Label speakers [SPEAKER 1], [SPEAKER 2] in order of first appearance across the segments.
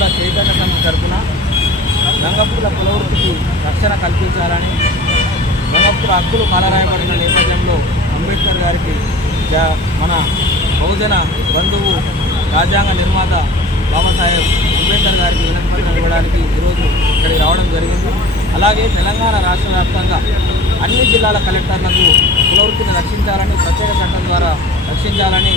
[SPEAKER 1] పవిత్ర చైతన్య సంఘం తరఫున గంగపూర్ల కులవృత్తికి రక్షణ కల్పించాలని గంగపూర్ హక్కులు మలరాయబడిన నేపథ్యంలో అంబేద్కర్ గారికి మన బహుజన బంధువు రాజ్యాంగ నిర్మాత బాబాసాహెబ్ అంబేద్కర్ గారికి వినతిపత్రం ఇవ్వడానికి ఈరోజు ఇక్కడికి రావడం జరిగింది. అలాగే తెలంగాణ రాష్ట్ర వ్యాప్తంగా అన్ని జిల్లాల కలెక్టర్లకు కులవృత్తిని రక్షించాలని ప్రత్యేక చట్టం ద్వారా రక్షించాలని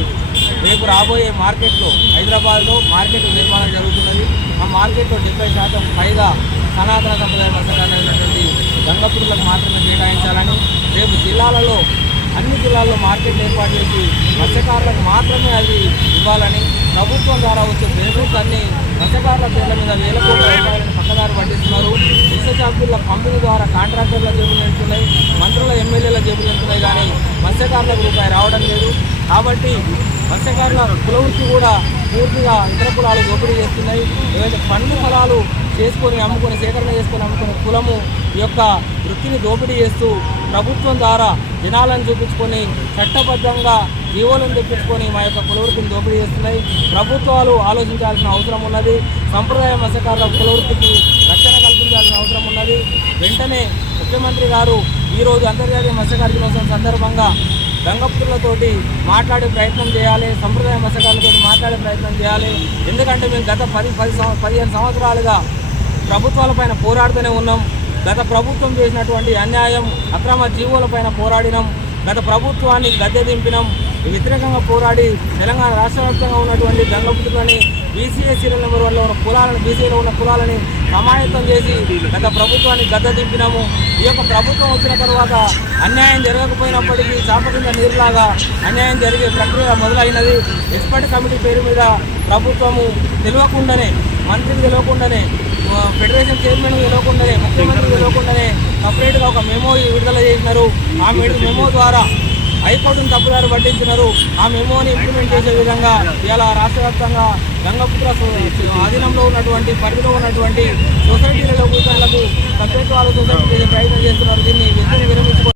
[SPEAKER 1] రేపు రాబోయే మార్కెట్లో హైదరాబాద్లో మార్కెట్ నిర్మాణం జరుగుతున్నది. ఆ మార్కెట్లో డెబ్బై శాతం పైగా సనాతన సంప్రదాయ మత్స్యకారులైనటువంటి గంగపురులకు మాత్రమే కేటాయించాలని రేపు జిల్లాలలో అన్ని జిల్లాల్లో మార్కెట్ ఏర్పాటు చేసి మత్స్యకారులకు మాత్రమే అది ఇవ్వాలని ప్రభుత్వం ద్వారా వచ్చే బెనిఫిట్స్ అన్ని మత్స్యకారుల పేర్ల మీద వేల కోట్ల రూపాయలను పక్కదారి పట్టిస్తున్నారు. ఇసుక చాకుల పంపిణీ ద్వారా కాంట్రాక్టర్ల జేబులు వెళ్తున్నాయి మంత్రుల ఎమ్మెల్యేల జేబులు వెళ్తున్నాయి కానీ మత్స్యకారులకు రూపాయి రావడం లేదు. కాబట్టి మత్స్యకారుల కులవృత్తి కూడా పూర్తిగా ఇతర కులాలు దోపిడీ చేస్తున్నాయి. ఏదైతే పండ్లు ఫలాలు చేసుకొని అమ్ముకొని సేకరణ చేసుకొని అమ్ముకునే కులము ఈ యొక్క వృత్తిని దోపిడీ చేస్తూ ప్రభుత్వం ద్వారా జనాలను చూపించుకొని చట్టబద్ధంగా జీవోలను తెప్పించుకొని మా యొక్క కులవృత్తిని దోపిడీ చేస్తున్నాయి. ప్రభుత్వాలు ఆలోచించాల్సిన అవసరం ఉన్నది. సంప్రదాయ మత్స్యకారుల కులవృత్తికి రక్షణ కల్పించాల్సిన అవసరం ఉన్నది. వెంటనే ముఖ్యమంత్రి గారు ఈరోజు అంతర్జాతీయ మత్స్యకార దినోత్సవం సందర్భంగా గంగపుత్రులతోటి మాట్లాడే ప్రయత్నం చేయాలి సంప్రదాయ మత్స్యకారులతో మాట్లాడే ప్రయత్నం చేయాలి. ఎందుకంటే మేము గత పది పది పదిహేను సంవత్సరాలుగా ప్రభుత్వాలపైన పోరాడుతూనే ఉన్నాం. గత ప్రభుత్వం చేసినటువంటి అన్యాయం అక్రమ జీవులపైన పోరాడినాం. గత ప్రభుత్వాన్ని గద్దె దింపినాం. వ్యతిరేకంగా పోరాడి తెలంగాణ రాష్ట్ర వ్యాప్తంగా ఉన్నటువంటి గంగపుత్రులని బీసీఏ సీరియల్ నెంబర్ వల్ల ఉన్న కులాలను బీసీలో ఉన్న కులాలని సమాయత్తం చేసి గత ప్రభుత్వాన్ని గద్ద దింపినాము. ఈ యొక్క ప్రభుత్వం వచ్చిన తర్వాత అన్యాయం జరగకపోయినప్పటికీ చాప కింద నీరులాగా అన్యాయం జరిగే ప్రక్రియ మొదలైనది. ఎక్స్పర్ట్ కమిటీ పేరు మీద ప్రభుత్వము తెలియకుండానే మంత్రికి తెలియకుండానే ఫెడరేషన్ చైర్మన్ తెలియకుండానే ముఖ్యమంత్రి తెలియకుండానే సపరేట్గా ఒక మెమో విడుదల చేసినారు. ఆ మెమో ద్వారా హైకోర్టును తప్పుదారి పట్టించినారు. ఆ మెమోని ఇంప్లిమెంట్ చేసే విధంగా ఇలా రాష్ట్ర వ్యాప్తంగా గంగపుత్ర సో- ఆధీనంలో ఉన్నటువంటి పరిధిలో ఉన్నటువంటి సొసైటీలలో కూర్చోలకు సభ్యత్వాలు సొసైటీ చేసే ప్రయత్నం చేస్తున్నారు. దీన్ని వెంటనే విరమించుకో